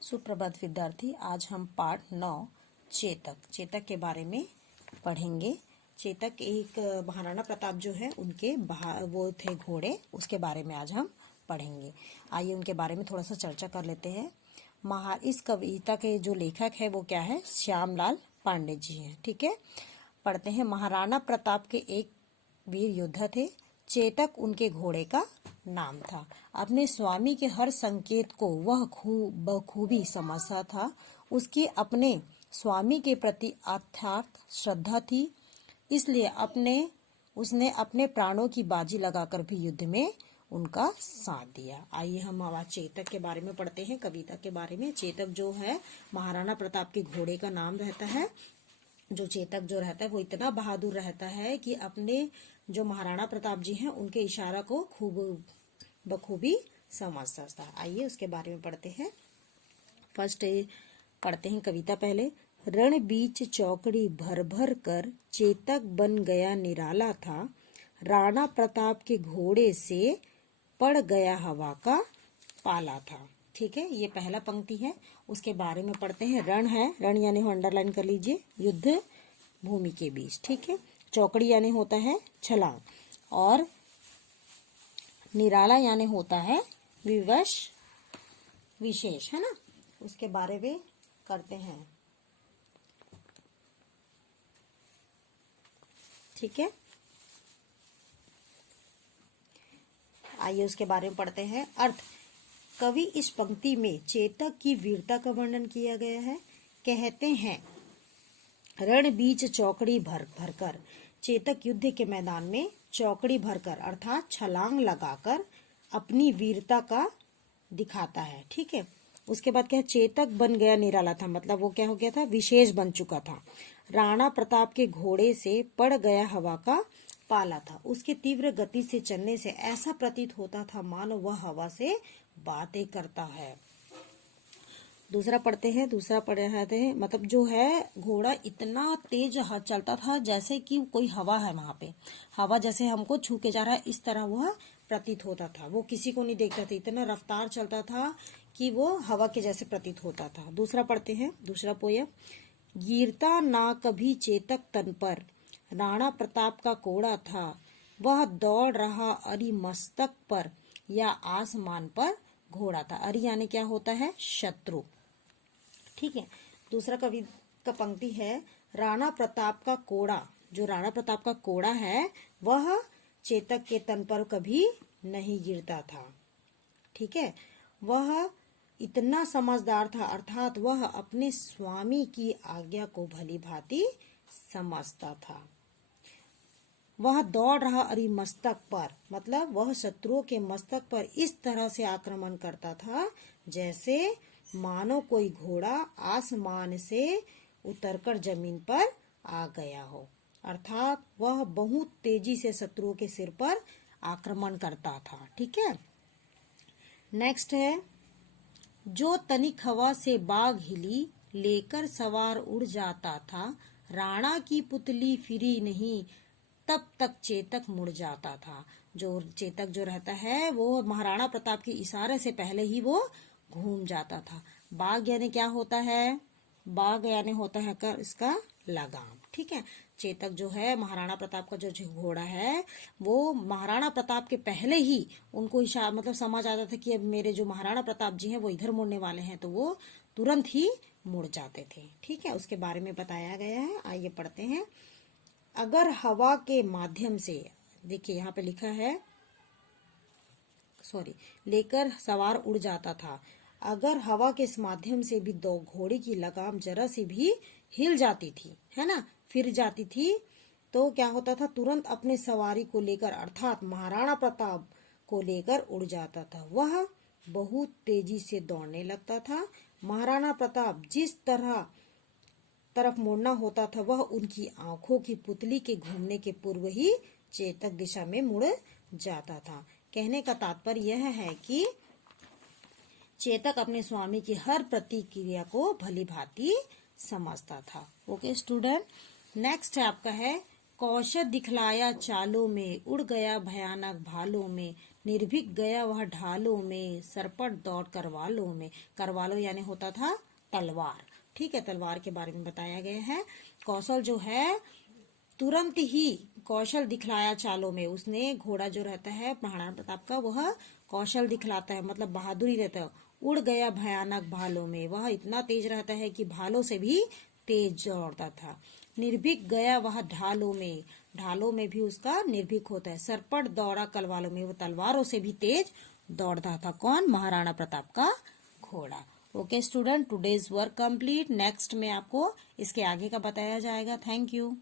सुप्रभात विद्यार्थी, आज हम पाठ 9 चेतक के बारे में पढ़ेंगे। चेतक एक महाराणा प्रताप जो है उनके वो थे घोड़े, उसके बारे में आज हम पढ़ेंगे। आइए उनके बारे में थोड़ा सा चर्चा कर लेते हैं। इस कविता के जो लेखक है वो क्या है? श्यामलाल पांडे जी हैं। ठीक है, पढ़ते हैं। महाराणा प्रताप के एक वीर योद्धा थे। चेतक उनके घोड़े का नाम था। अपने स्वामी के हर संकेत को वह बखूबी समझता था। उसकी अपने स्वामी के प्रति अथार्थ श्रद्धा थी, इसलिए उसने अपने प्राणों की बाजी लगाकर भी युद्ध में उनका साथ दिया। आइए हम आवाज चेतक के बारे में पढ़ते हैं, कविता के बारे में। चेतक जो है महाराणा प्रताप के घोड़े का नाम रहता है। जो चेतक जो रहता है वो इतना बहादुर रहता है कि अपने जो महाराणा प्रताप जी हैं उनके इशारा को बखूबी समझता था। आइए उसके बारे में पढ़ते हैं। फर्स्ट पढ़ते हैं कविता पहले। रण बीच चौकड़ी भर भर कर चेतक बन गया निराला था। राणा प्रताप के घोड़े से पड़ गया हवा का पाला था। ठीक है, ये पहला पंक्ति है। उसके बारे में पढ़ते हैं। रण है, रण यानी हो अंडरलाइन कर लीजिए, युद्ध भूमि के बीच। ठीक है, चौकड़ी यानी होता है छलांग, और निराला यानी होता है विवश विशेष, है ना। उसके बारे में करते हैं। ठीक है, आइए उसके बारे में पढ़ते हैं। अर्थ। कवि इस पंक्ति में चेतक की वीरता का वर्णन किया गया है। कहते हैं रण बीच चौकड़ी भर भरकर। चेतक युद्ध के मैदान में चौकड़ी भरकर अर्थात छलांग लगाकर अपनी वीरता का दिखाता है। ठीक है, उसके बाद क्या है? चेतक बन गया निराला था, मतलब वो क्या हो गया था? विशेष बन चुका था। राणा प्रताप के घोड़े से पड़ गया हवा का पाला था। उसके तीव्र गति से चलने से ऐसा प्रतीत होता था मानो वह हवा से बातें करता है। दूसरा पढ़ते हैं। दूसरा पढ़ते हैं, मतलब जो है घोड़ा इतना तेज चलता था जैसे कि कोई हवा है वहां पे, हवा जैसे हमको छू के जा रहा है, इस तरह वह प्रतीत होता था। वो किसी को नहीं देखता था, इतना रफ्तार चलता था कि वो हवा के जैसे प्रतीत होता था। दूसरा पढ़ते हैं, दूसरा पोयम। गिरता ना कभी चेतक तन पर, राणा प्रताप का कोड़ा था। वह दौड़ रहा अरि मस्तक पर, या आसमान पर घोड़ा था। अरि यानी क्या होता है? शत्रु। ठीक है, दूसरा कवि का पंक्ति है। राणा प्रताप का कोड़ा, जो राणा प्रताप का कोड़ा है वह चेतक के तन पर कभी नहीं गिरता था। ठीक है, वह इतना समझदार था, अर्थात वह अपने स्वामी की आज्ञा को भली भांति समझता था। वह दौड़ रहा अरि मस्तक पर, मतलब वह शत्रुओं के मस्तक पर इस तरह से आक्रमण करता था जैसे मानो कोई घोड़ा आसमान से उतरकर जमीन पर आ गया हो, अर्थात वह बहुत तेजी से शत्रुओं के सिर पर आक्रमण करता था। ठीक है, नेक्स्ट है। जो तनिक हवा से बाघ हिली, लेकर सवार उड़ जाता था। राणा की पुतली फिरी नहीं, तब तक चेतक मुड़ जाता था। जो चेतक जो रहता है वो महाराणा प्रताप के इशारे से पहले ही वो घूम जाता था। बाघ यानी क्या होता है? बाघ यानी होता है इसका लगाम। ठीक है, चेतक जो है महाराणा प्रताप का जो घोड़ा है वो महाराणा प्रताप के पहले ही उनको इशारा मतलब समझ आता था कि अब मेरे जो महाराणा प्रताप जी हैं वो इधर मुड़ने वाले हैं, तो वो तुरंत ही मुड़ जाते थे। ठीक है, उसके बारे में बताया गया है। आइए पढ़ते हैं। अगर हवा के माध्यम से, देखिए यहाँ पे लिखा है, लेकर सवार उड़ जाता था। अगर हवा के इस माध्यम से भी दो घोड़े की लगाम जरा सी भी हिल जाती थी, है ना, फिर जाती थी, तो क्या होता था? तुरंत अपने सवारी को लेकर अर्थात महाराणा प्रताप को लेकर उड़ जाता था। वह बहुत तेजी से दौड़ने लगता था। महाराणा प्रताप जिस तरफ मुड़ना होता था वह उनकी आंखों की पुतली के घूमने के पूर्व ही चेतक दिशा में मुड़ जाता था। कहने का तात्पर्य यह है कि चेतक अपने स्वामी की हर प्रतिक्रिया को भली भांति समझता था। ओके स्टूडेंट, नेक्स्ट है आपका है। कौशल दिखलाया चालों में, उड़ गया भयानक भालों में, निर्भीक गया वह ढालों में, सरपट दौड़ करवालों में। करवालो यानी होता था तलवार। ठीक है, तलवार के बारे में बताया गया है। कौशल जो है तुरंत ही कौशल दिखलाया चालों में। उसने घोड़ा जो रहता है महाराणा प्रताप का, वह कौशल दिखलाता है, मतलब बहादुरी रहता है। उड़ गया भयानक भालों में, वह इतना तेज रहता है कि भालों से भी तेज दौड़ता था। निर्भीक गया वह ढालों में, ढालों में भी उसका निर्भीक होता है। सरपट दौड़ा कलवालों में, वो तलवारों से भी तेज दौड़ता था। कौन? महाराणा प्रताप का घोड़ा। Okay student, today's work complete. Next में आपको इसके आगे का बताया जाएगा। Thank you.